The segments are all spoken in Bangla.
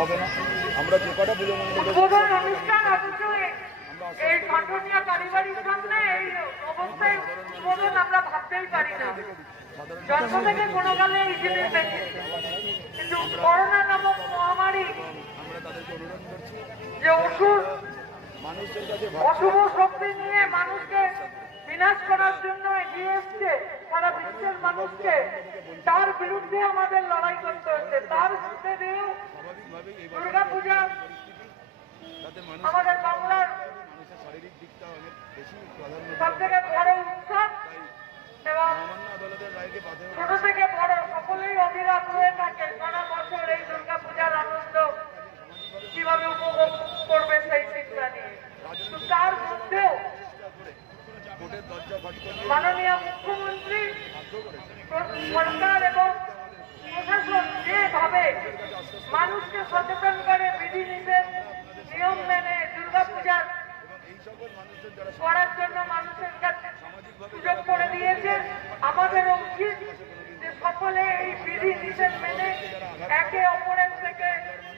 হবে না। আমরা যে কটা উদ্বোধন অনুষ্ঠান এই কাঠুনিয়া কারিবাড়ির সামনে এই অবস্থায় উদ্বোধন আমরা ভাবতেই পারি না। জন্ম থেকে কোনো কালে এই জিনিস দেখি, কিন্তু করোনা নামক মহামারী যে অশুভ শক্তি নিয়ে মানুষকে বিনাশ করার জন্য এগিয়ে এসছে সারা বিশ্বের মানুষকে, তার বিরুদ্ধে আমাদের লড়াই করতে হচ্ছে। তার মধ্যে দিয়েও দুর্গা পূজা আমাদের বাংলার সব থেকে বড় উৎসব এবং ছোট থেকে বড় সকলেই অবিরাম হয়ে থাকে। সারা বছর এই দুর্গা পূজার আনন্দ কিভাবে উপভোগ করবে সেই চিন্তা নিয়ে। তার মধ্যেও মাননীয় মুখ্যমন্ত্রী, সরকার এবং প্রশাসন যেভাবে মানুষকে সচেতন করে বিধিনিষেধ নিয়ম মেনে দুর্গা পূজার করার জন্য মানুষের কাছে সুযোগ করে দিয়েছে, আমাদের উচিত যে সকলে এই বিধিনিষেধ মেনে একে অপরের থেকে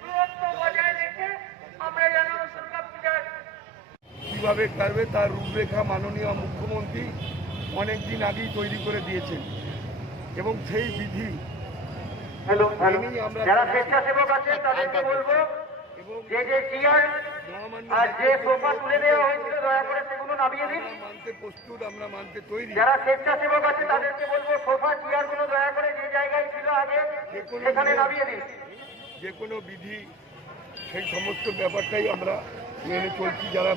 দূরত্ব বজায় রেখে আমরা যেন দুর্গা পূজার কিভাবে করবে তার রূপরেখা মাননীয় মুখ্যমন্ত্রী অনেকদিন আগেই তৈরি করে দিয়েছেন এবং সেই বিধি যারা স্বেচ্ছাসেবক আছেন তাদেরকে বলবো যে যে চেয়ার আর যে সোফা তুলে দেওয়া হয়েছিল দয়া করে সেগুলো নামিয়ে দিন। মানতে প্রস্তুত, আমরা মানতে তৈরি। যারা স্বেচ্ছাসেবক আছে তাদেরকে বলবো সোফা চেয়ার গুলো দয়া করে যে জায়গায় ছিল আগে সেখানে নামিয়ে দিন। যে কোনো বিধি সেই সমস্ত ব্যাপারটাই আমরা মেনে চলছি যারা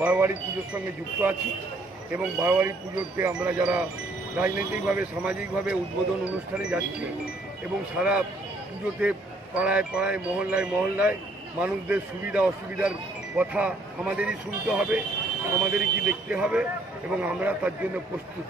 বারোয়ারি পুজোর সঙ্গে যুক্ত আছি এবং বারোয়ারি পুজোতে আমরা যারা রাজনৈতিকভাবে সামাজিকভাবে উদ্বোধন অনুষ্ঠানে যাচ্ছি এবং সারা পুজোতে পাড়ায় পাড়ায় মহল্লায় মহল্লায় মানুষদের সুবিধা অসুবিধার কথা আমাদেরই শুনতে হবে, আমাদেরই কি দেখতে হবে এবং আমরা তার জন্য প্রস্তুত।